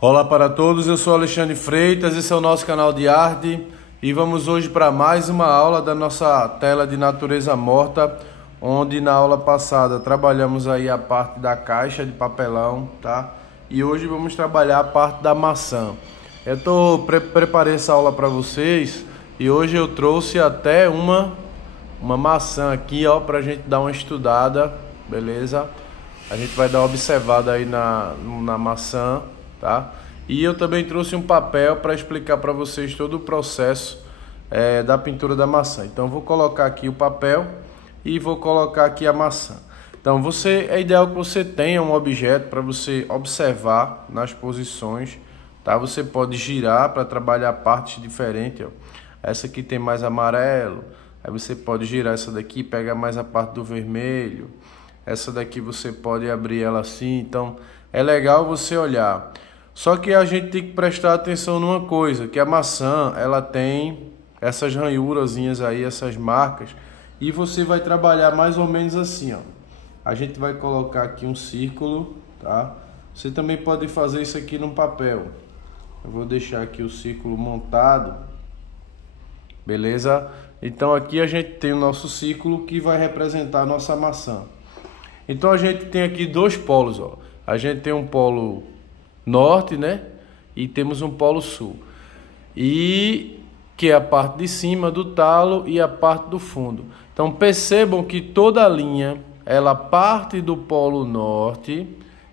Olá para todos, eu sou Alexandre Freitas, esse é o nosso canal de arte e vamos hoje para mais uma aula da nossa tela de natureza morta, onde na aula passada trabalhamos aí a parte da caixa de papelão, tá? E hoje vamos trabalhar a parte da maçã. Preparei essa aula para vocês e hoje eu trouxe até uma maçã aqui, ó, para a gente dar uma estudada, beleza? A gente vai dar uma observada aí na maçã, tá? E eu também trouxe um papel para explicar para vocês todo o processo da pintura da maçã. Então vou colocar aqui o papel e vou colocar aqui a maçã. Então é ideal que você tenha um objeto para você observar nas posições, tá? Você pode girar para trabalhar partes diferentes, ó. Essa aqui tem mais amarelo, aí você pode girar essa daqui, pegar mais a parte do vermelho. Essa daqui você pode abrir ela assim, então é legal você olhar. Só que a gente tem que prestar atenção numa coisa, que a maçã, ela tem essas ranhurazinhas aí, essas marcas, e você vai trabalhar mais ou menos assim, ó. A gente vai colocar aqui um círculo, tá? Você também pode fazer isso aqui no papel. Eu vou deixar aqui o círculo montado, beleza? Então aqui a gente tem o nosso círculo que vai representar a nossa maçã. Então a gente tem aqui dois polos, ó. A gente tem um polo norte, né? E temos um polo sul. E que é a parte de cima do talo e a parte do fundo. Então percebam que toda a linha, ela parte do polo norte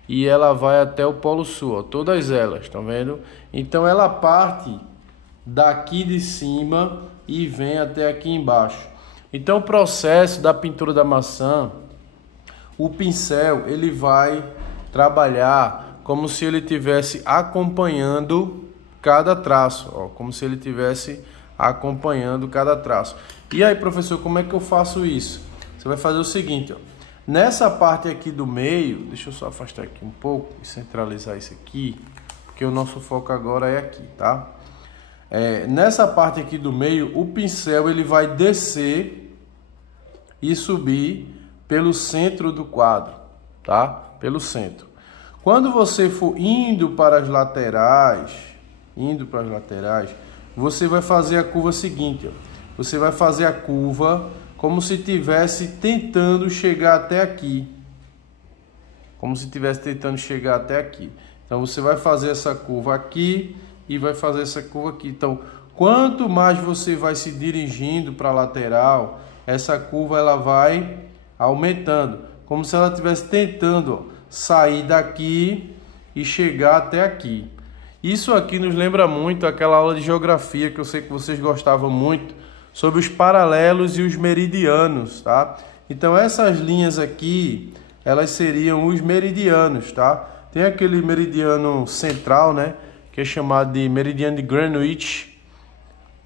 e ela vai até o polo sul, ó. Todas elas, estão vendo? Então ela parte daqui de cima e vem até aqui embaixo. Então o processo da pintura da maçã, o pincel, ele vai trabalhar como se ele estivesse acompanhando cada traço, ó, como se ele estivesse acompanhando cada traço. E aí, professor, como é que eu faço isso? Você vai fazer o seguinte, ó, nessa parte aqui do meio, deixa eu só afastar aqui um pouco e centralizar isso aqui, porque o nosso foco agora é aqui, tá? Nessa parte aqui do meio, o pincel ele vai descer e subir pelo centro do quadro, tá? Pelo centro. Quando você for indo para as laterais, você vai fazer a curva seguinte, ó. Você vai fazer a curva como se estivesse tentando chegar até aqui. Como se estivesse tentando chegar até aqui. Então você vai fazer essa curva aqui e vai fazer essa curva aqui. Então, quanto mais você vai se dirigindo para a lateral, essa curva ela vai aumentando, como se ela estivesse tentando, ó, sair daqui e chegar até aqui. Isso aqui nos lembra muito aquela aula de geografia que eu sei que vocês gostavam muito, sobre os paralelos e os meridianos, tá? Então essas linhas aqui, elas seriam os meridianos, tá? Tem aquele meridiano central, né, que é chamado de meridiano de Greenwich,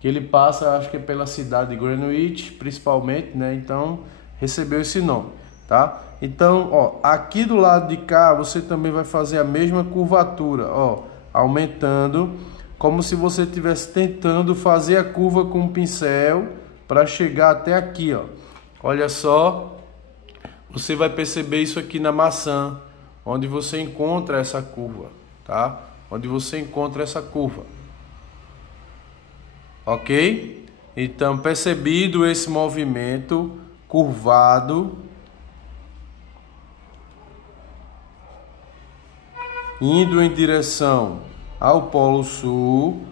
que ele passa, acho que é pela cidade de Greenwich, principalmente, né? Então recebeu esse nome, tá? Então, ó, aqui do lado de cá você também vai fazer a mesma curvatura, ó, aumentando, como se você estivesse tentando fazer a curva com o pincel para chegar até aqui, ó. Olha só, você vai perceber isso aqui na maçã, onde você encontra essa curva, tá? Onde você encontra essa curva. Ok? Então, percebido esse movimento curvado, indo em direção ao Polo Sul,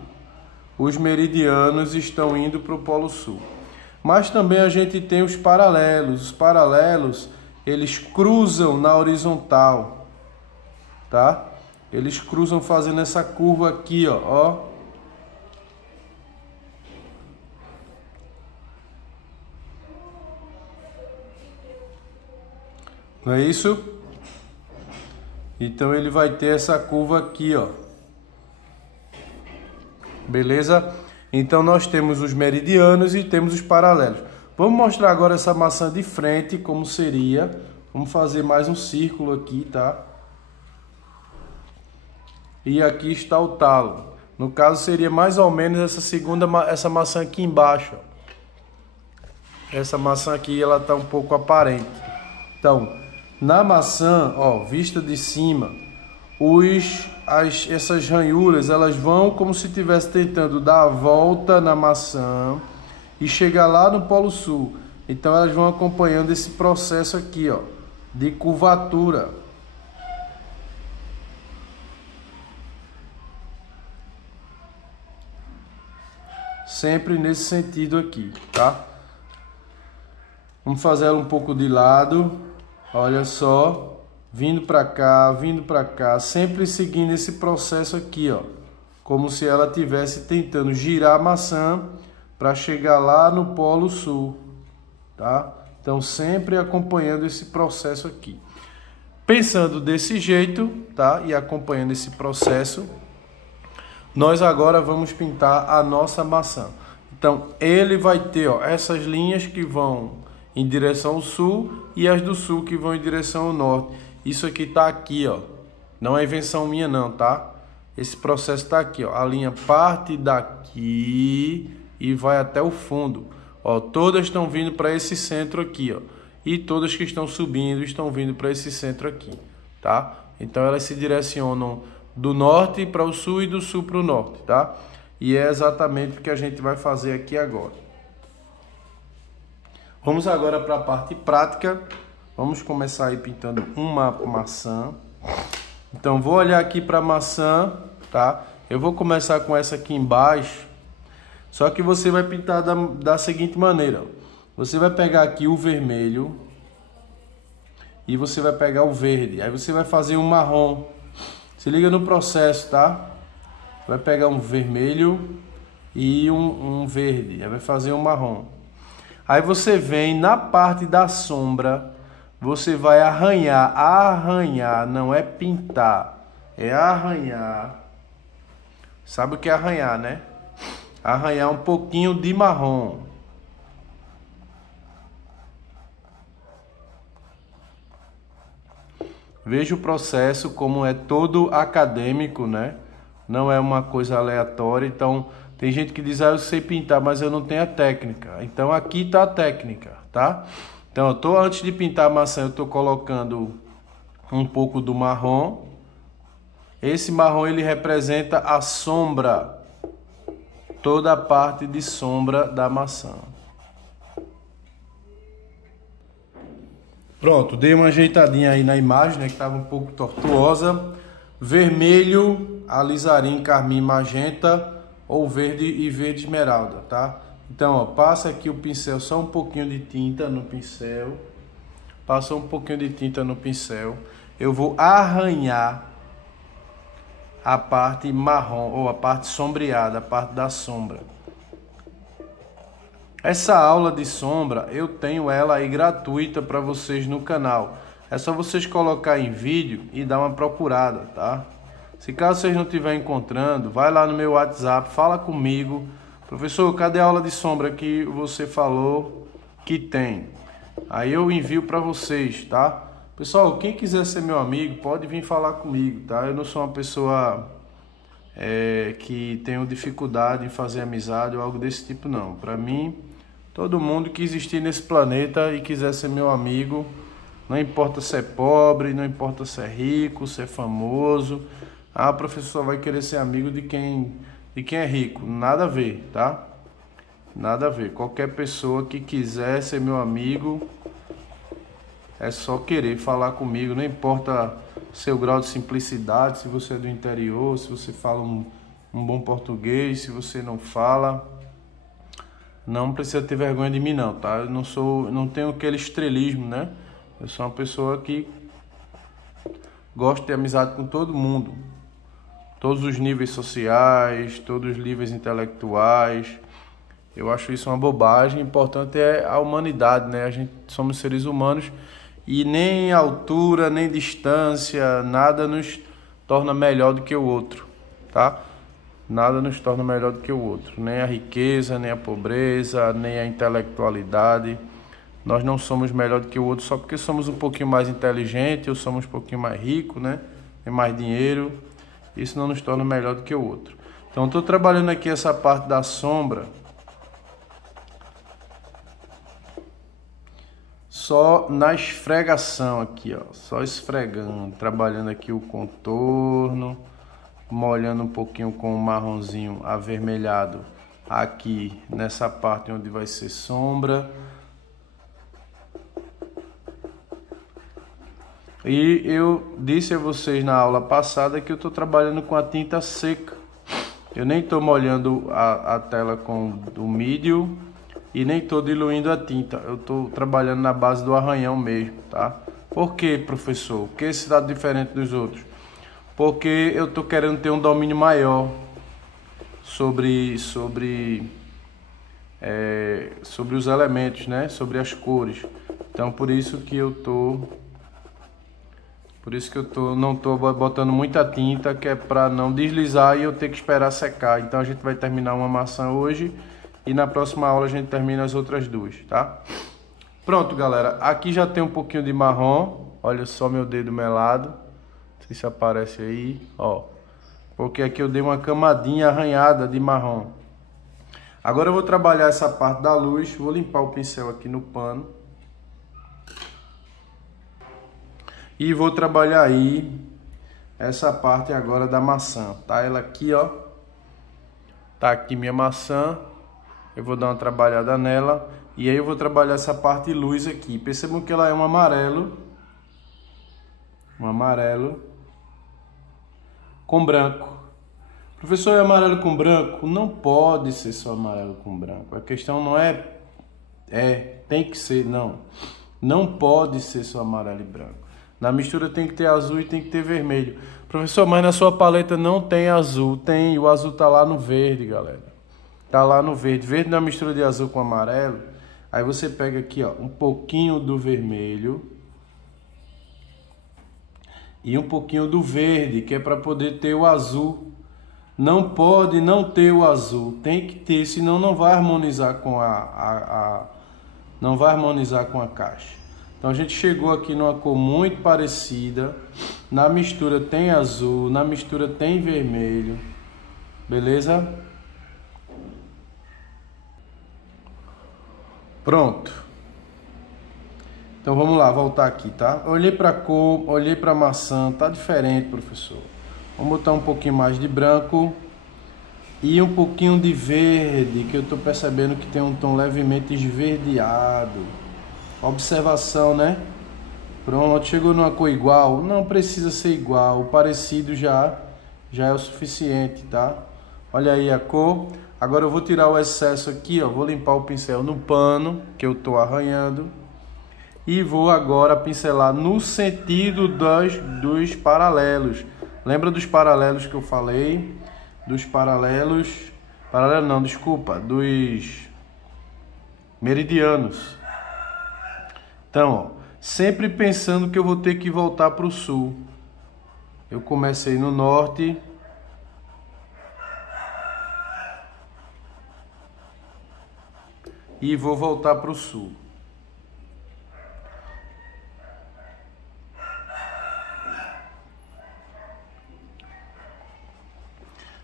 os meridianos estão indo para o Polo Sul. Mas também a gente tem os paralelos. Os paralelos, eles cruzam na horizontal, tá? Eles cruzam fazendo essa curva aqui, ó. Não é isso? Então ele vai ter essa curva aqui, ó. Beleza? Então nós temos os meridianos e temos os paralelos. Vamos mostrar agora essa maçã de frente, como seria. Vamos fazer mais um círculo aqui, tá? E aqui está o talo. No caso seria mais ou menos essa maçã aqui embaixo, ó. Essa maçã aqui, ela tá um pouco aparente. Então, na maçã, ó, vista de cima, essas ranhuras, elas vão como se estivesse tentando dar a volta na maçã e chegar lá no Polo Sul. Então elas vão acompanhando esse processo aqui, ó, de curvatura. Sempre nesse sentido aqui, tá? Vamos fazer ela um pouco de lado. Olha só, vindo para cá, sempre seguindo esse processo aqui, ó, como se ela estivesse tentando girar a maçã para chegar lá no Polo Sul, tá? Então sempre acompanhando esse processo aqui. Pensando desse jeito, tá? E acompanhando esse processo, nós agora vamos pintar a nossa maçã. Então ele vai ter, ó, essas linhas que vão em direção ao sul e as do sul que vão em direção ao norte. Isso aqui tá aqui, ó. Não é invenção minha não, tá? Esse processo tá aqui, ó. A linha parte daqui e vai até o fundo. Ó, todas estão vindo para esse centro aqui, ó. E todas que estão subindo estão vindo para esse centro aqui, tá? Então elas se direcionam do norte para o sul e do sul para o norte, tá? E é exatamente o que a gente vai fazer aqui agora. Vamos agora para a parte prática. Vamos começar aí pintando uma maçã. Então vou olhar aqui para a maçã, tá? Eu vou começar com essa aqui embaixo. Só que você vai pintar da seguinte maneira. Você vai pegar aqui o vermelho e você vai pegar o verde. Aí você vai fazer um marrom. Se liga no processo, tá? Vai pegar um vermelho e um verde. Aí vai fazer um marrom. Aí você vem na parte da sombra, você vai arranhar. Arranhar não é pintar, é arranhar. Sabe o que é arranhar, né? Arranhar um pouquinho de marrom. Veja o processo como é todo acadêmico, né? Não é uma coisa aleatória. Então, tem gente que diz, ah, eu sei pintar, mas eu não tenho a técnica. Então, aqui está a técnica, tá? Então, antes de pintar a maçã, eu estou colocando um pouco do marrom. Esse marrom, ele representa a sombra. Toda a parte de sombra da maçã. Pronto, dei uma ajeitadinha aí na imagem, né, que estava um pouco tortuosa. Vermelho, alizarim, carmim, magenta ou verde e verde esmeralda, tá? Então, ó, passa aqui o pincel, só um pouquinho de tinta no pincel. Passa um pouquinho de tinta no pincel. Eu vou arranhar a parte marrom, ou a parte sombreada, a parte da sombra. Essa aula de sombra, eu tenho ela aí gratuita para vocês no canal. É só vocês colocar em vídeo e dar uma procurada, tá? Se caso vocês não estiverem encontrando, vai lá no meu WhatsApp, fala comigo. Professor, cadê a aula de sombra que você falou que tem? Aí eu envio para vocês, tá? Pessoal, quem quiser ser meu amigo, pode vir falar comigo, tá? Eu não sou uma pessoa que tenho dificuldade em fazer amizade ou algo desse tipo, não. Para mim, todo mundo que existir nesse planeta e quiser ser meu amigo, não importa se é pobre, não importa se é rico, se é famoso. Ah, professor, vai querer ser amigo de quem é rico. Nada a ver, tá? Nada a ver. Qualquer pessoa que quiser ser meu amigo, é só querer falar comigo. Não importa seu grau de simplicidade, se você é do interior, se você fala um bom português, se você não fala. Não precisa ter vergonha de mim não, tá? Eu não tenho aquele estrelismo, né? Eu sou uma pessoa que gosta de ter amizade com todo mundo. Todos os níveis sociais, todos os níveis intelectuais. Eu acho isso uma bobagem. O importante é a humanidade, né? A gente somos seres humanos e nem altura, nem distância, nada nos torna melhor do que o outro, tá? Nada nos torna melhor do que o outro. Nem a riqueza, nem a pobreza, nem a intelectualidade. Nós não somos melhor do que o outro só porque somos um pouquinho mais inteligente ou somos um pouquinho mais rico, né? Tem mais dinheiro. Isso não nos torna melhor do que o outro. Então, estou trabalhando aqui essa parte da sombra. Só na esfregação aqui, ó. Só esfregando. Trabalhando aqui o contorno. molhando um pouquinho com o marronzinho avermelhado aqui nessa parte onde vai ser sombra. E eu disse a vocês na aula passada que eu estou trabalhando com a tinta seca. Eu nem estou molhando a tela com o mídio e nem estou diluindo a tinta. Eu estou trabalhando na base do arranhão mesmo, tá? Por que, professor? Por que esse está diferente dos outros? Porque eu estou querendo ter um domínio maior sobre os elementos, né? Sobre as cores. Então por isso que eu não estou botando muita tinta, que é para não deslizar e eu ter que esperar secar. Então a gente vai terminar uma maçã hoje e na próxima aula a gente termina as outras duas, tá? Pronto, galera. Aqui já tem um pouquinho de marrom. Olha só meu dedo melado. Não sei se aparece aí, ó. Porque aqui eu dei uma camadinha arranhada de marrom. Agora eu vou trabalhar essa parte da luz. Vou limpar o pincel aqui no pano. E vou trabalhar aí essa parte agora da maçã, tá? Ela aqui, ó. Tá aqui minha maçã. Eu vou dar uma trabalhada nela. E aí eu vou trabalhar essa parte luz aqui. Percebam que ela é um amarelo. Um amarelo com branco. Professor, é amarelo com branco? Não pode ser só amarelo com branco. A questão não tem que ser, não. Não pode ser só amarelo e branco. Na mistura tem que ter azul e tem que ter vermelho. Professor, mas na sua paleta não tem azul. Tem, o azul tá lá no verde, galera. Tá lá no verde. Verde na mistura de azul com amarelo. Aí você pega aqui, ó, um pouquinho do vermelho. E um pouquinho do verde, que é para poder ter o azul. Não pode não ter o azul. Tem que ter, senão não vai harmonizar com não vai harmonizar com a caixa. Então a gente chegou aqui numa cor muito parecida. Na mistura tem azul, na mistura tem vermelho. Beleza? Pronto. Então vamos lá, voltar aqui, tá? Olhei para a cor, olhei para a maçã, tá diferente, professor. Vamos botar um pouquinho mais de branco e um pouquinho de verde, que eu tô percebendo que tem um tom levemente esverdeado. Observação, né? Pronto, chegou numa cor igual. Não precisa ser igual, o parecido já é o suficiente, tá? Olha aí a cor. Agora eu vou tirar o excesso aqui, ó. Vou limpar o pincel no pano que eu tô arranhando. E vou agora pincelar no sentido dos paralelos. Lembra dos paralelos que eu falei? Dos paralelos... Paralelo não, desculpa. Dos meridianos. Então, ó, sempre pensando que eu vou ter que voltar para o sul. Eu comecei no norte. E vou voltar para o sul.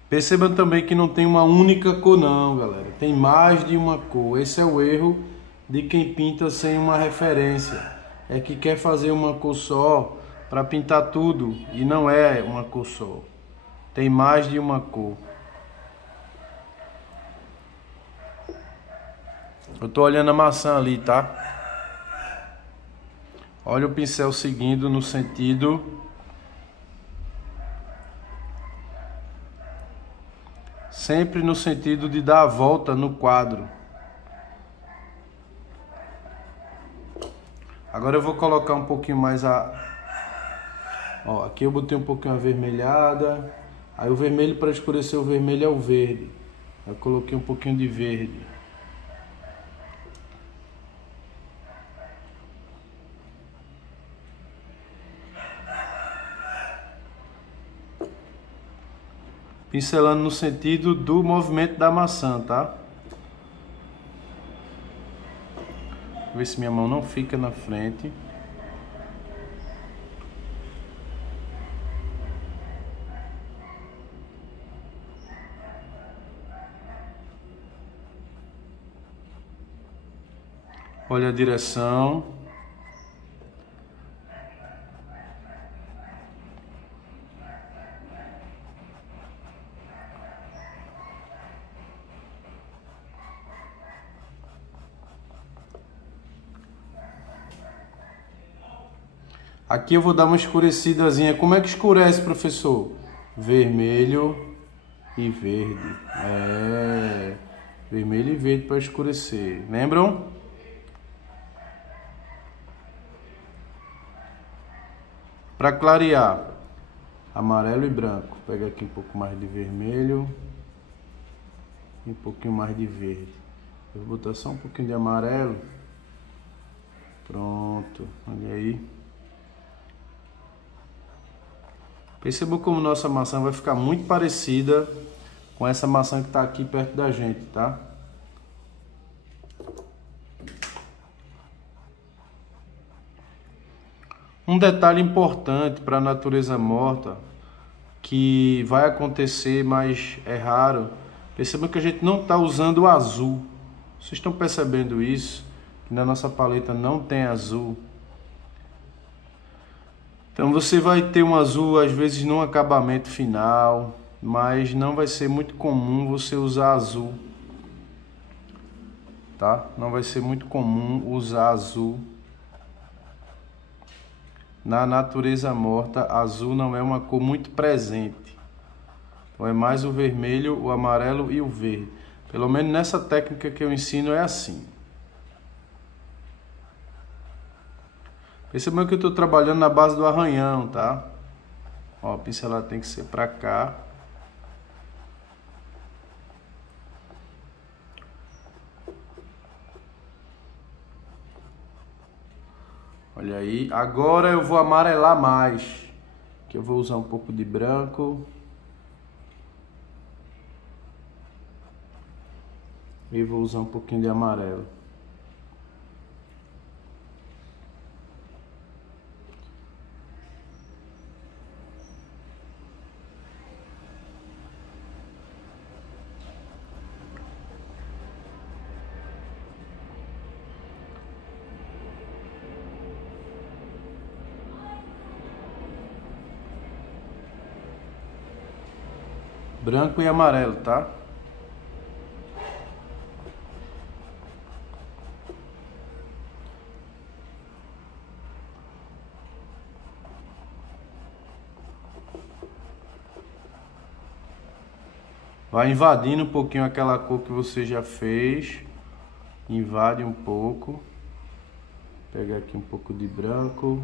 Percebam também que não tem uma única cor não, galera. Tem mais de uma cor. Esse é o erro de quem pinta sem uma referência. É que quer fazer uma cor só para pintar tudo. E não é uma cor só. Tem mais de uma cor. Eu tô olhando a maçã ali, tá? Olha o pincel seguindo no sentido... Sempre no sentido de dar a volta no quadro. Agora eu vou colocar um pouquinho mais Ó, aqui eu botei um pouquinho avermelhada. Aí o vermelho, para escurecer o vermelho, é o verde. Eu coloquei um pouquinho de verde. Pincelando no sentido do movimento da maçã, tá? Vou ver se minha mão não fica na frente. Olha a direção. Aqui eu vou dar uma escurecidazinha. Como é que escurece, professor? Vermelho e verde. Vermelho e verde para escurecer. Lembram? Para clarear, amarelo e branco. Pega aqui um pouco mais de vermelho e um pouquinho mais de verde. Eu vou botar só um pouquinho de amarelo. Pronto, olha aí. Perceba como nossa maçã vai ficar muito parecida com essa maçã que está aqui perto da gente, tá? Um detalhe importante para a natureza morta, que vai acontecer, mas é raro. Perceba que a gente não está usando o azul. Vocês estão percebendo isso? Que na nossa paleta não tem azul. Então você vai ter um azul às vezes no acabamento final, mas não vai ser muito comum você usar azul, tá? Não vai ser muito comum usar azul. Na natureza morta, azul não é uma cor muito presente. Então é mais o vermelho, o amarelo e o verde. Pelo menos nessa técnica que eu ensino é assim. Percebam que eu estou trabalhando na base do arranhão, tá? Ó, a pincelada tem que ser para cá. Olha aí. Agora eu vou amarelar mais. Que eu vou usar um pouco de branco. E vou usar um pouquinho de amarelo. Branco e amarelo, tá? Vai invadindo um pouquinho aquela cor que você já fez. Invade um pouco. Pega aqui um pouco de branco.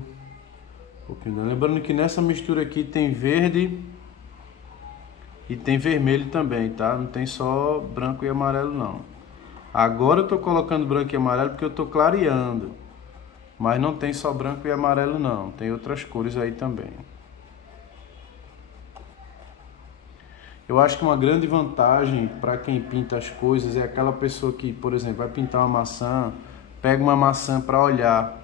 Lembrando que nessa mistura aqui tem verde e tem vermelho também, tá? Não tem só branco e amarelo não. Agora eu tô colocando branco e amarelo porque eu tô clareando. Mas não tem só branco e amarelo não. Tem outras cores aí também. Eu acho que uma grande vantagem para quem pinta as coisas é aquela pessoa que, por exemplo, vai pintar uma maçã, pega uma maçã para olhar.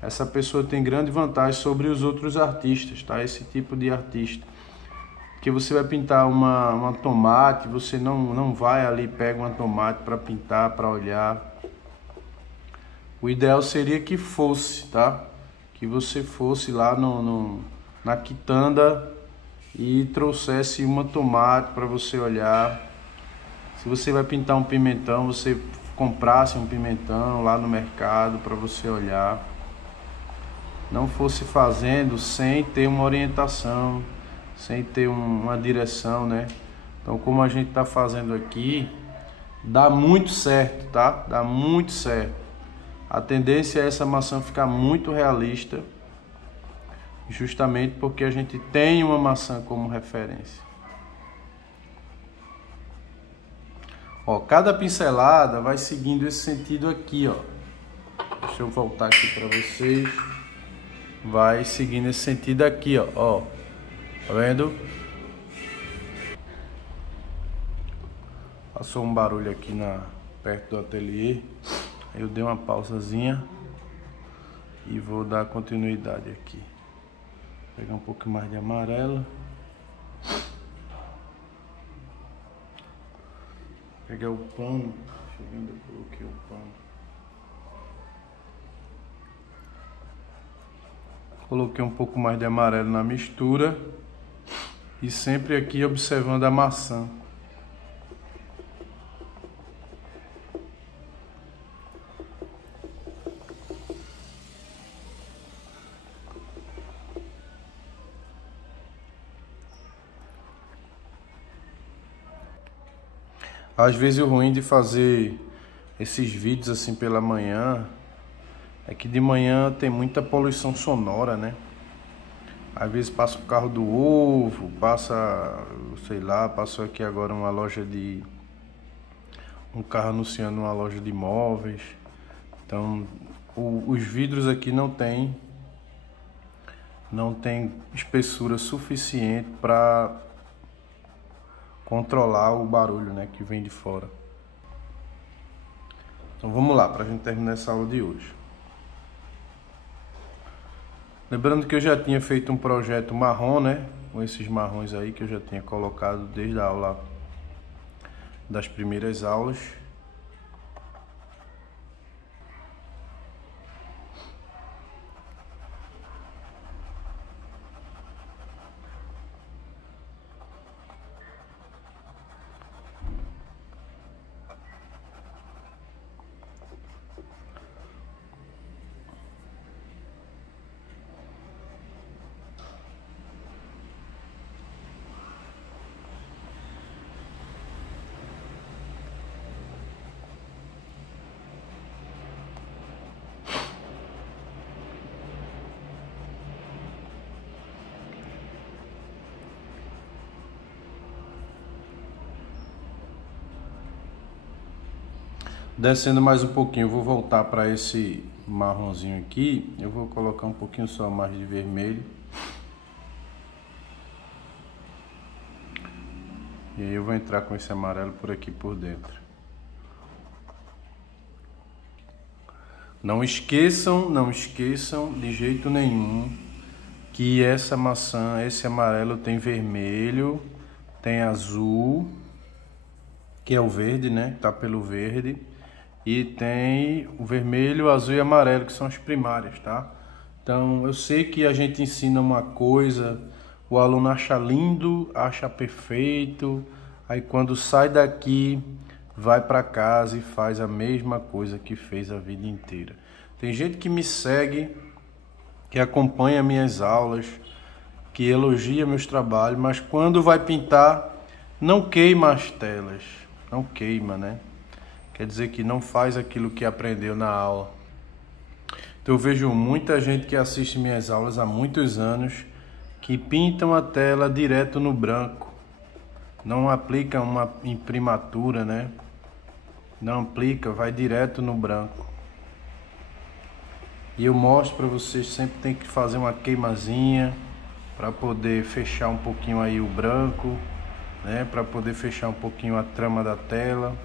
Essa pessoa tem grande vantagem sobre os outros artistas, tá? Esse tipo de artista. Porque você vai pintar uma tomate, você não vai ali, pega uma tomate para pintar, para olhar. O ideal seria que fosse, tá? Que você fosse lá na quitanda e trouxesse uma tomate para você olhar. Se você vai pintar um pimentão, você comprasse um pimentão lá no mercado para você olhar. Não fosse fazendo sem ter uma orientação, sem ter uma direção, né? Então, como a gente está fazendo aqui, dá muito certo, tá? Dá muito certo. A tendência é essa maçã ficar muito realista, justamente porque a gente tem uma maçã como referência. Ó, cada pincelada vai seguindo esse sentido aqui, ó. Deixa eu voltar aqui para vocês. Vai seguindo esse sentido aqui, ó. Tá vendo? Passou um barulho aqui perto do ateliê. Eu dei uma pausazinha e vou dar continuidade aqui. Vou pegar um pouco mais de amarelo. Pegar o pano. Deixa eu ver onde eu coloquei o pano. Coloquei um pouco mais de amarelo na mistura. E sempre aqui observando a maçã. Às vezes o ruim de fazer esses vídeos assim pela manhã é que de manhã tem muita poluição sonora, né? Às vezes passa o carro do ovo, passa, sei lá, passou aqui agora um carro anunciando uma loja de móveis. Então, os vidros aqui não tem espessura suficiente para controlar o barulho, né, que vem de fora. Então vamos lá, para a gente terminar essa aula de hoje. Lembrando que eu já tinha feito um projeto marrom, né, com esses marrons aí que eu já tinha colocado desde a aula das primeiras aulas. Descendo mais um pouquinho, eu vou voltar para esse marronzinho aqui. Eu vou colocar um pouquinho só mais de vermelho. E aí eu vou entrar com esse amarelo por aqui por dentro. Não esqueçam de jeito nenhum que essa maçã, esse amarelo tem vermelho, tem azul, que é o verde, né? Tá pelo verde. E tem o vermelho, azul e amarelo, que são as primárias, tá? Então, eu sei que a gente ensina uma coisa, o aluno acha lindo, acha perfeito, aí quando sai daqui, vai para casa e faz a mesma coisa que fez a vida inteira. Tem gente que me segue, que acompanha minhas aulas, que elogia meus trabalhos, mas quando vai pintar, não queima as telas, não queima, né? Quer dizer que não faz aquilo que aprendeu na aula. Então eu vejo muita gente que assiste minhas aulas há muitos anos que pintam a tela direto no branco. Não aplica uma imprimatura, né? Não aplica, vai direto no branco. E eu mostro para vocês, sempre tem que fazer uma queimazinha para poder fechar um pouquinho aí o branco, né? Para poder fechar um pouquinho a trama da tela.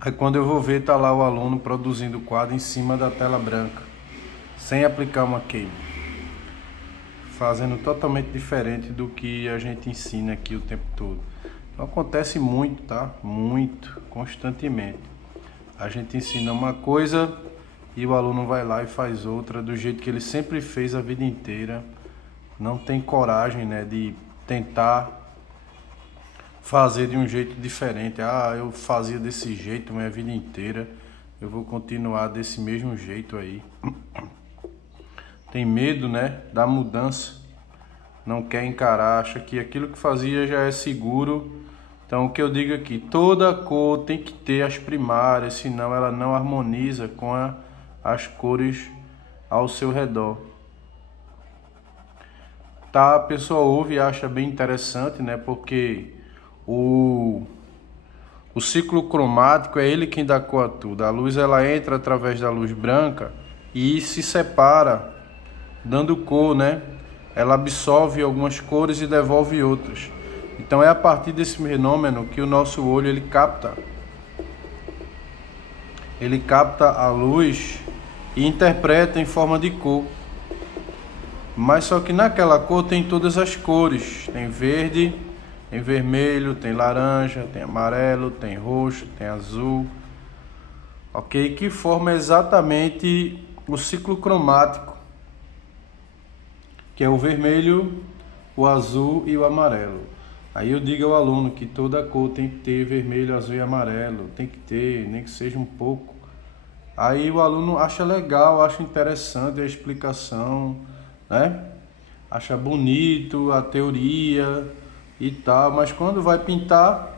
Aí quando eu vou ver, tá lá o aluno produzindo o quadro em cima da tela branca, sem aplicar uma queima, fazendo totalmente diferente do que a gente ensina aqui o tempo todo. Então acontece muito, tá? Muito, constantemente. A gente ensina uma coisa e o aluno vai lá e faz outra do jeito que ele sempre fez a vida inteira. Não tem coragem, né, de tentar fazer de um jeito diferente. Ah, eu fazia desse jeito minha vida inteira, eu vou continuar desse mesmo jeito aí. Tem medo, né, da mudança, não quer encarar, acha que aquilo que fazia já é seguro. Então o que eu digo aqui, toda cor tem que ter as primárias, senão ela não harmoniza com as cores ao seu redor. Tá, a pessoa ouve e acha bem interessante, né, porque o ciclo cromático é ele quem dá cor a tudo. A luz ela entra através da luz branca e se separa, dando cor, né? Ela absorve algumas cores e devolve outras. Então é a partir desse fenômeno que o nosso olho ele capta a luz e interpreta em forma de cor. Mas só que naquela cor tem todas as cores, tem verde, tem vermelho, tem laranja, tem amarelo, tem roxo, tem azul. Ok? Que forma exatamente o ciclo cromático, que é o vermelho, o azul e o amarelo. Aí eu digo ao aluno que toda cor tem que ter vermelho, azul e amarelo. Tem que ter, nem que seja um pouco. Aí o aluno acha legal, acha interessante a explicação, né? Acha bonito a teoria e tal, mas quando vai pintar,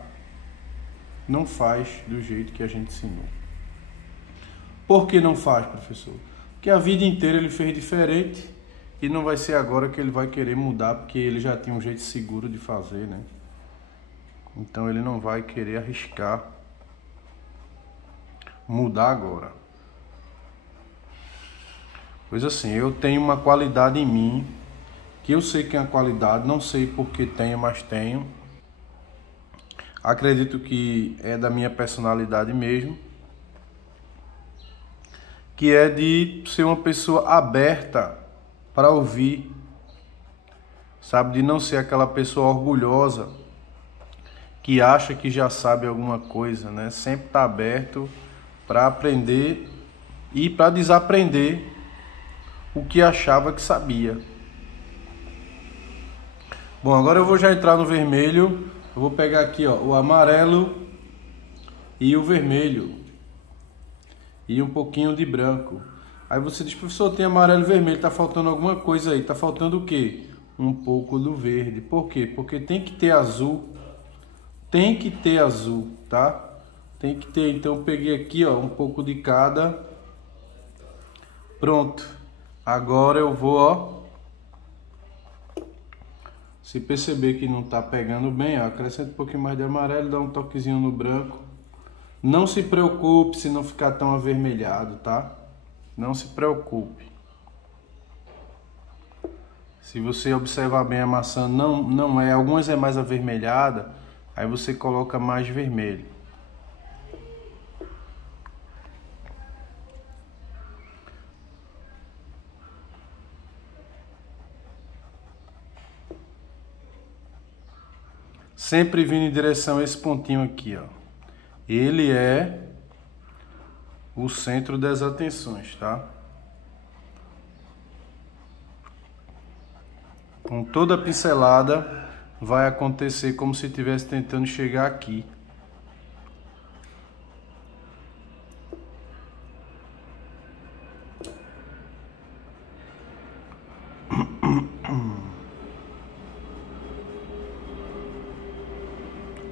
não faz do jeito que a gente ensinou. Por que não faz, professor? Porque a vida inteira ele fez diferente e não vai ser agora que ele vai querer mudar, porque ele já tem um jeito seguro de fazer, né? Então ele não vai querer arriscar mudar agora. Pois assim, eu tenho uma qualidade em mim, que eu sei que é uma qualidade, não sei por que tenho, mas tenho. Acredito que é da minha personalidade mesmo, que é de ser uma pessoa aberta para ouvir, sabe? De não ser aquela pessoa orgulhosa que acha que já sabe alguma coisa, né? Sempre está aberto para aprender e para desaprender o que achava que sabia. Bom, agora eu vou já entrar no vermelho. Eu vou pegar aqui, ó, o amarelo e o vermelho e um pouquinho de branco. Aí você diz, professor, tem amarelo e vermelho, tá faltando alguma coisa aí. Tá faltando o quê? Um pouco do verde. Por quê? Porque tem que ter azul. Tem que ter azul, tá? Tem que ter. Então eu peguei aqui, ó, um pouco de cada. Pronto. Agora eu vou, ó. Se perceber que não tá pegando bem, ó, acrescenta um pouquinho mais de amarelo, dá um toquezinho no branco. Não se preocupe se não ficar tão avermelhado, tá? Não se preocupe. Se você observar bem a maçã, não é, algumas é mais avermelhada, aí você coloca mais vermelho. Sempre vindo em direção a esse pontinho aqui, ó. Ele é o centro das atenções, tá? Com toda a pincelada vai acontecer como se estivesse tentando chegar aqui.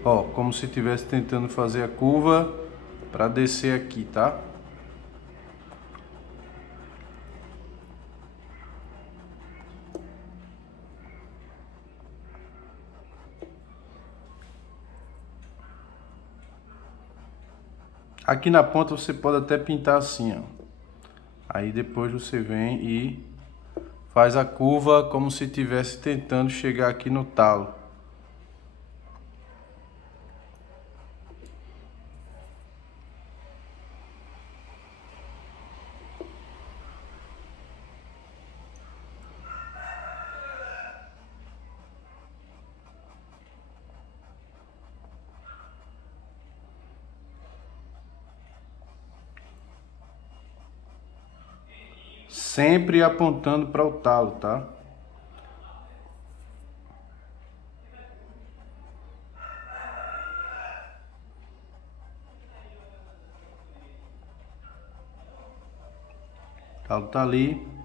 Ó, como se estivesse tentando fazer a curva para descer aqui, tá? Aqui na ponta você pode até pintar assim, ó. Aí depois você vem e faz a curva como se estivesse tentando chegar aqui no talo. Sempre apontando para o talo, tá? O talo tá ali.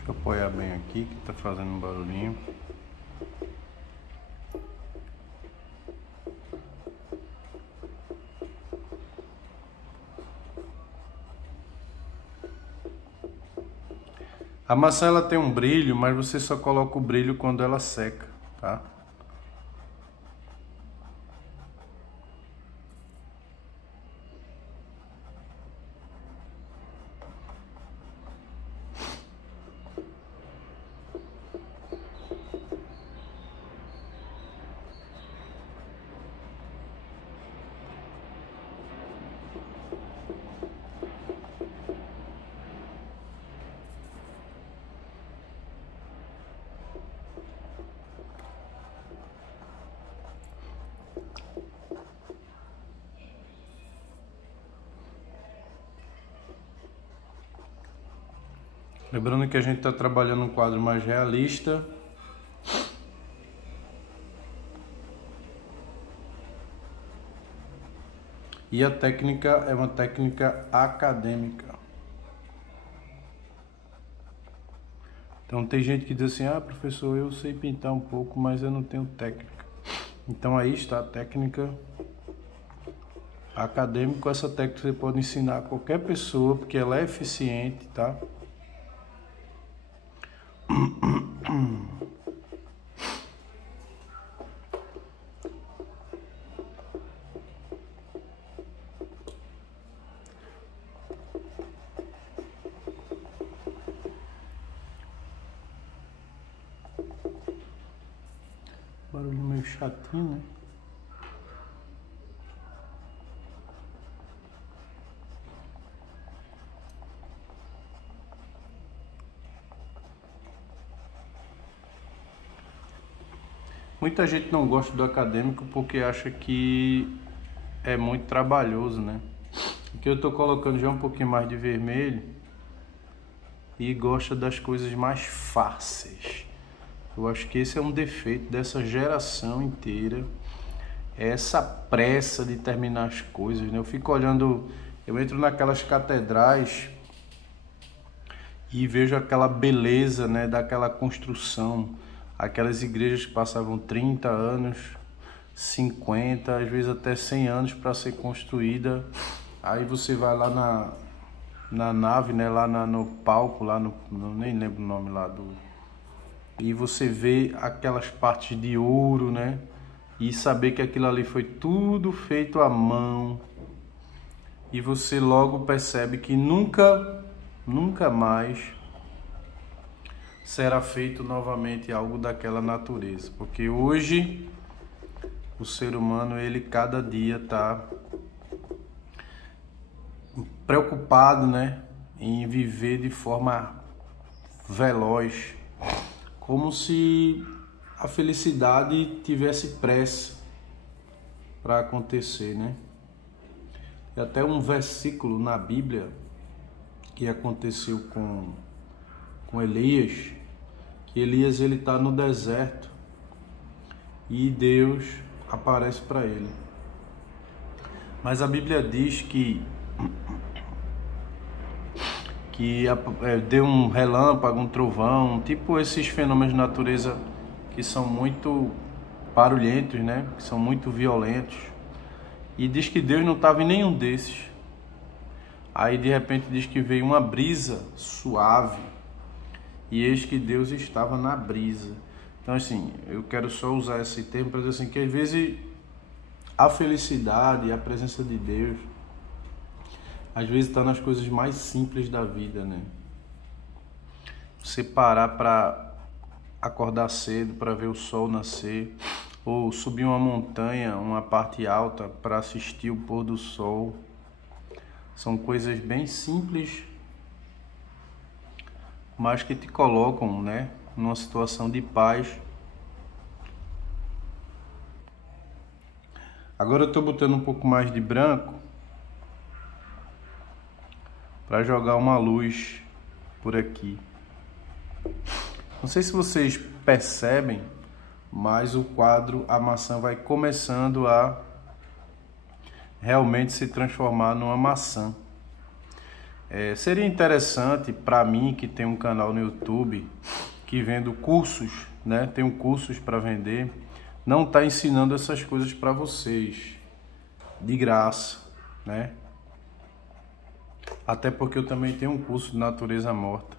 Deixa eu apoiar bem aqui que tá fazendo um barulhinho. A maçã ela tem um brilho, mas você só coloca o brilho quando ela seca, tá? Lembrando que a gente está trabalhando um quadro mais realista. E a técnica é uma técnica acadêmica. Então tem gente que diz assim, ah, professor, eu sei pintar um pouco, mas eu não tenho técnica. Então aí está a técnica acadêmica. Essa técnica você pode ensinar a qualquer pessoa, porque ela é eficiente, tá? Barulho meio chatinho, né? Muita gente não gosta do acadêmico porque acha que é muito trabalhoso, né? Aqui eu tô colocando já um pouquinho mais de vermelho e gosta das coisas mais fáceis. Eu acho que esse é um defeito dessa geração inteira, é essa pressa de terminar as coisas, né? Eu fico olhando, eu entro naquelas catedrais e vejo aquela beleza, né, daquela construção, aquelas igrejas que passavam 30 anos, 50, às vezes até 100 anos para ser construída. Aí você vai lá na nave, né, lá no palco, lá no, nem lembro o nome lá do... E você vê aquelas partes de ouro, né? E saber que aquilo ali foi tudo feito à mão. E você logo percebe que nunca mais será feito novamente algo daquela natureza. Porque hoje o ser humano, ele cada dia está preocupado, né, em viver de forma veloz, como se a felicidade tivesse pressa para acontecer, né? E até um versículo na Bíblia que aconteceu com Elias, que Elias ele está no deserto e Deus aparece para ele. Mas a Bíblia diz que deu um relâmpago, um trovão, tipo esses fenômenos de natureza que são muito barulhentos, né? Que são muito violentos. E diz que Deus não estava em nenhum desses. Aí de repente diz que veio uma brisa suave e eis que Deus estava na brisa. Então assim, eu quero só usar esse termo para dizer assim, que às vezes a felicidade e a presença de Deus às vezes está nas coisas mais simples da vida, né? Você parar para acordar cedo para ver o sol nascer, ou subir uma montanha, uma parte alta para assistir o pôr do sol. São coisas bem simples, mas que te colocam, né, numa situação de paz. Agora eu estou botando um pouco mais de branco para jogar uma luz por aqui. Não sei se vocês percebem, mas o quadro, a maçã vai começando a realmente se transformar numa maçã. Seria interessante para mim, que tem um canal no YouTube, que vendo cursos, né, tenho cursos para vender, não tá ensinando essas coisas para vocês de graça, né? Até porque eu também tenho um curso de natureza morta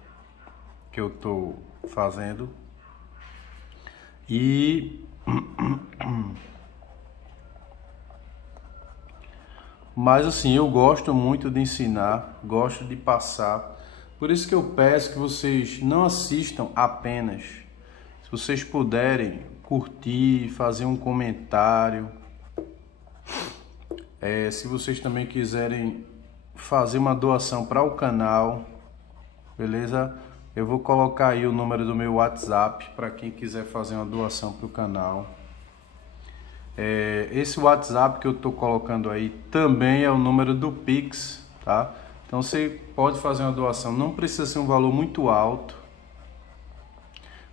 que eu tô fazendo. E mas assim, eu gosto muito de ensinar, gosto de passar. Por isso que eu peço que vocês não assistam apenas. Se vocês puderem curtir, fazer um comentário. Se vocês também quiserem fazer uma doação para o canal, beleza? Eu vou colocar aí o número do meu WhatsApp para quem quiser fazer uma doação para o canal. Esse WhatsApp que eu estou colocando aí também é o número do Pix, tá? Então você pode fazer uma doação, não precisa ser um valor muito alto,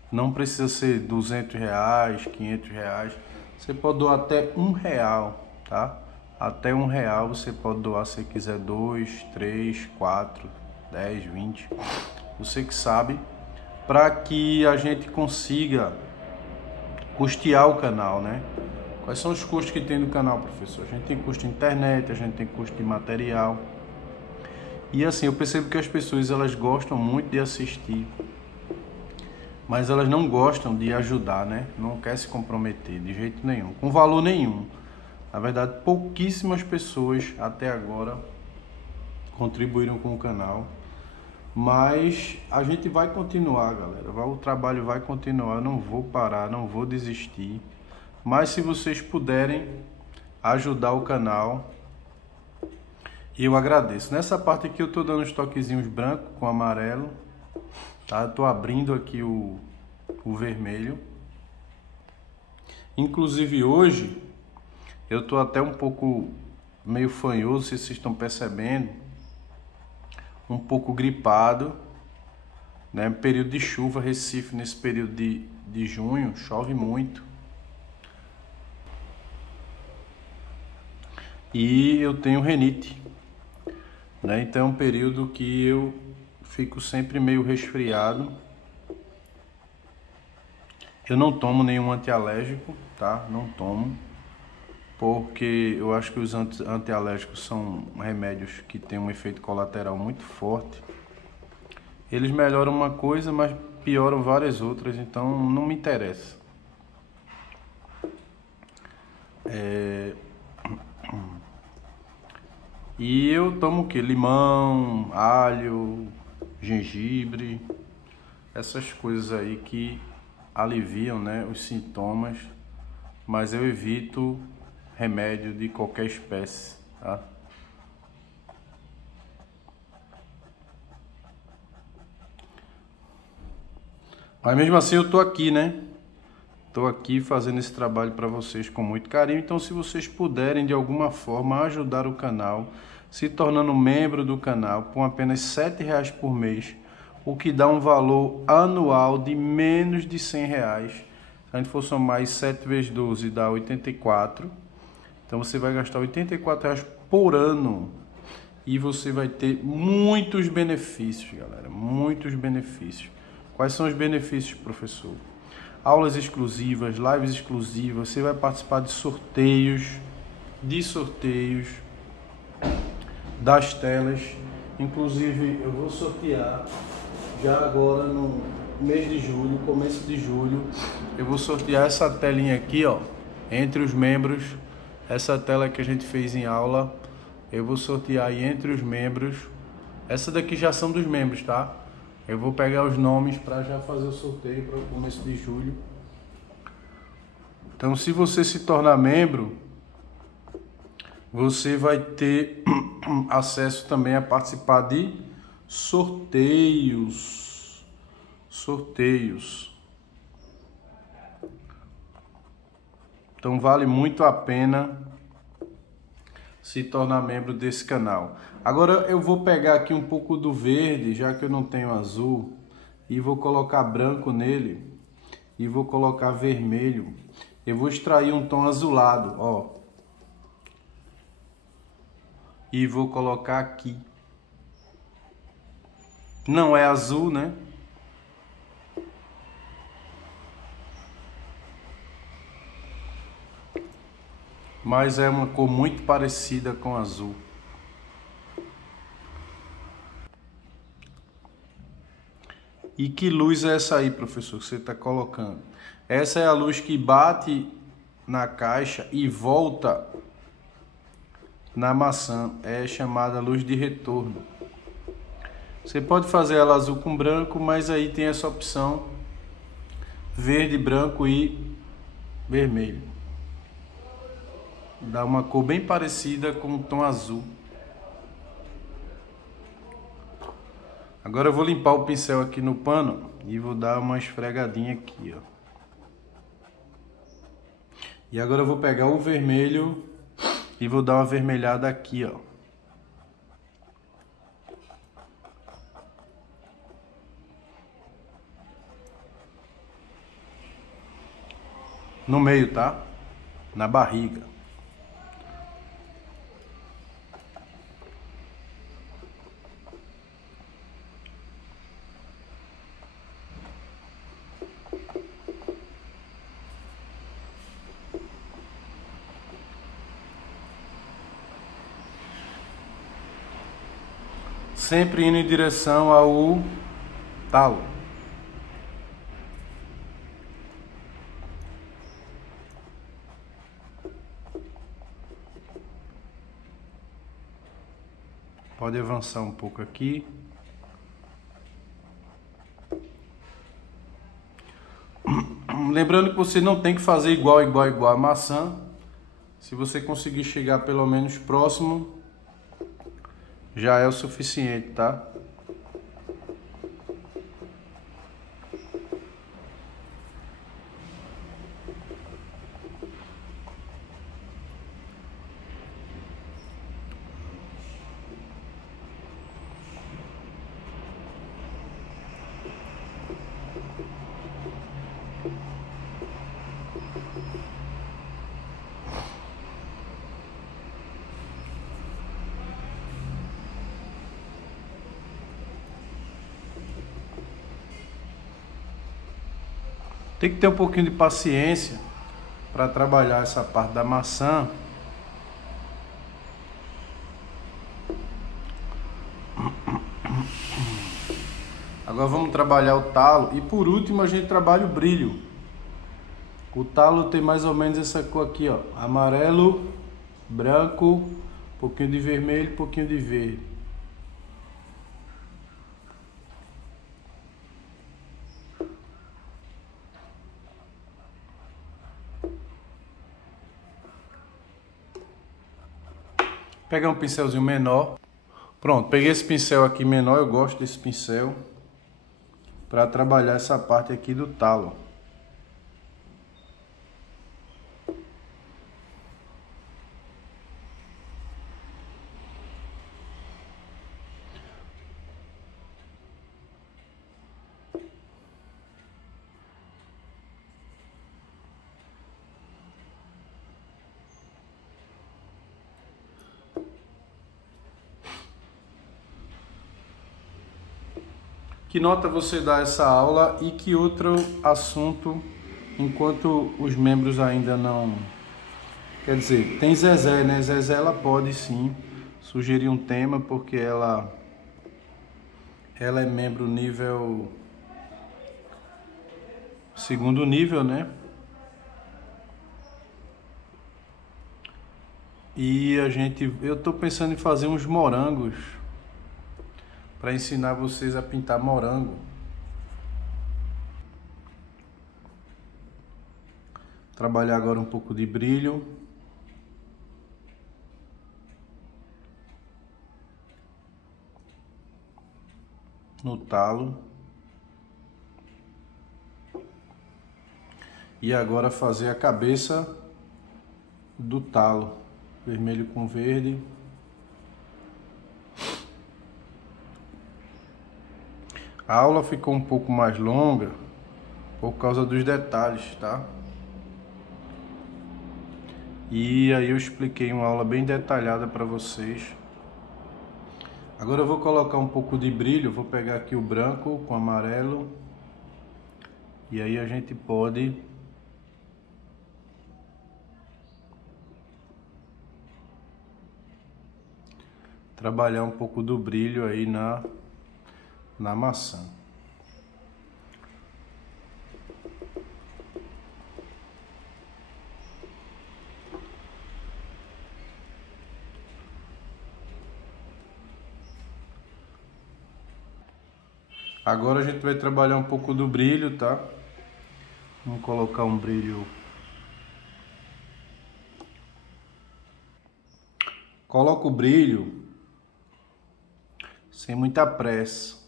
não precisa ser R$200, R$500, você pode doar até R$1, tá? Até R$1 você pode doar se quiser 2, 3, 4, 10, 20, você que sabe, para que a gente consiga custear o canal, né? Quais são os custos que tem no canal, professor? A gente tem custo de internet, a gente tem custo de material. E assim, eu percebo que as pessoas elas gostam muito de assistir, mas elas não gostam de ajudar, né? Não quer se comprometer de jeito nenhum, com valor nenhum. Na verdade, pouquíssimas pessoas até agora contribuíram com o canal. Mas a gente vai continuar, galera. O trabalho vai continuar. Eu não vou parar, não vou desistir. Mas se vocês puderem ajudar o canal, eu agradeço. Nessa parte aqui eu tô dando os toquezinhos branco com amarelo, tá? Eu tô abrindo aqui o vermelho. Inclusive hoje eu tô até um pouco meio fanhoso, se vocês estão percebendo, um pouco gripado, né? Período de chuva, Recife nesse período de junho chove muito. E eu tenho rinite, né? Então é um período que eu fico sempre meio resfriado. Eu não tomo nenhum antialérgico, tá? Não tomo, porque eu acho que os antialérgicos são remédios que têm um efeito colateral muito forte. Eles melhoram uma coisa, mas pioram várias outras, então não me interessa. E eu tomo o que? Limão, alho, gengibre, essas coisas aí que aliviam, né, os sintomas, mas eu evito remédio de qualquer espécie, tá? Mas mesmo assim eu tô aqui, né? Tô aqui fazendo esse trabalho para vocês com muito carinho. Então, se vocês puderem de alguma forma ajudar o canal, se tornando membro do canal com apenas R$7 por mês, o que dá um valor anual de menos de R$100. Se a gente for somar 7 vezes 12 dá 84. Então você vai gastar R$84 por ano e você vai ter muitos benefícios, galera, muitos benefícios. Quais são os benefícios, professor? Aulas exclusivas, lives exclusivas, você vai participar de sorteios das telas. Inclusive eu vou sortear já agora no mês de julho, começo de julho, eu vou sortear essa telinha aqui, ó, entre os membros. Essa tela que a gente fez em aula, eu vou sortear aí entre os membros. Essa daqui já são dos membros, tá? Eu vou pegar os nomes para já fazer o sorteio para o começo de julho. Então, se você se tornar membro, você vai ter acesso também a participar de sorteios. Então, vale muito a pena se tornar membro desse canal. Agora eu vou pegar aqui um pouco do verde, já que eu não tenho azul, e vou colocar branco nele e vou colocar vermelho. Eu vou extrair um tom azulado, ó, e vou colocar aqui. Não é azul, né? Mas é uma cor muito parecida com azul. E que luz é essa aí, professor, que você está colocando? Essa é a luz que bate na caixa e volta na maçã. É chamada luz de retorno. Você pode fazer ela azul com branco, mas aí tem essa opção verde, branco e vermelho. Dá uma cor bem parecida com o tom azul. Agora eu vou limpar o pincel aqui no pano e vou dar uma esfregadinha aqui, ó. E agora eu vou pegar o vermelho e vou dar uma vermelhada aqui, ó. No meio, tá? Na barriga. Sempre indo em direção ao talo. Pode avançar um pouco aqui. Lembrando que você não tem que fazer igual a maçã. Se você conseguir chegar pelo menos próximo, já é o suficiente, tá? Tem que ter um pouquinho de paciência para trabalhar essa parte da maçã. Agora vamos trabalhar o talo e por último a gente trabalha o brilho. O talo tem mais ou menos essa cor aqui, ó, amarelo, branco, um pouquinho de vermelho, um pouquinho de verde. Pegar um pincelzinho menor. Pronto, peguei esse pincel aqui menor, eu gosto desse pincel para trabalhar essa parte aqui do talo. Que nota você dá a essa aula e que outro assunto, enquanto os membros ainda não... Quer dizer, tem Zezé, né? Zezé, ela pode sim sugerir um tema, porque ela é membro nível... segundo nível, né? E eu tô pensando em fazer uns morangos para ensinar vocês a pintar morango. Trabalhar agora um pouco de brilho. No talo. E agora fazer a cabeça do talo. Vermelho com verde. A aula ficou um pouco mais longa por causa dos detalhes, tá? E aí eu expliquei uma aula bem detalhada para vocês. Agora eu vou colocar um pouco de brilho, vou pegar aqui o branco com amarelo. E aí a gente pode trabalhar um pouco do brilho aí na maçã. Agora a gente vai trabalhar um pouco do brilho, tá? Vamos colocar um brilho. Coloca o brilho sem muita pressa.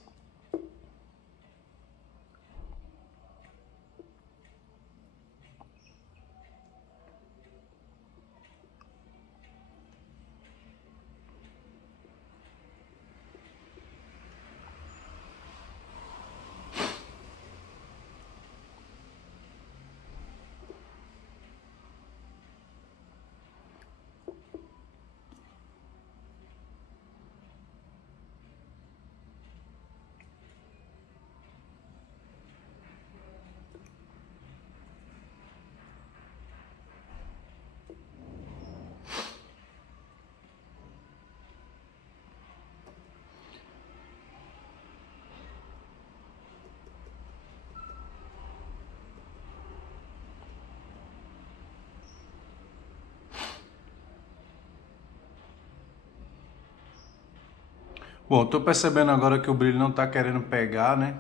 Bom, tô percebendo agora que o brilho não tá querendo pegar, né?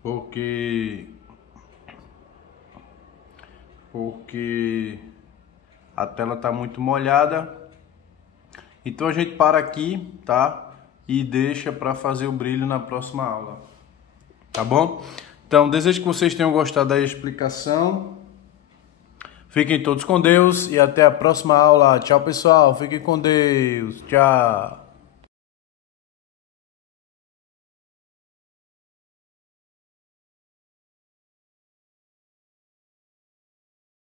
Porque a tela tá muito molhada. Então a gente para aqui, tá? E deixa para fazer o brilho na próxima aula. Tá bom? Então, desejo que vocês tenham gostado da explicação. Fiquem todos com Deus e até a próxima aula. Tchau, pessoal. Fiquem com Deus. Tchau.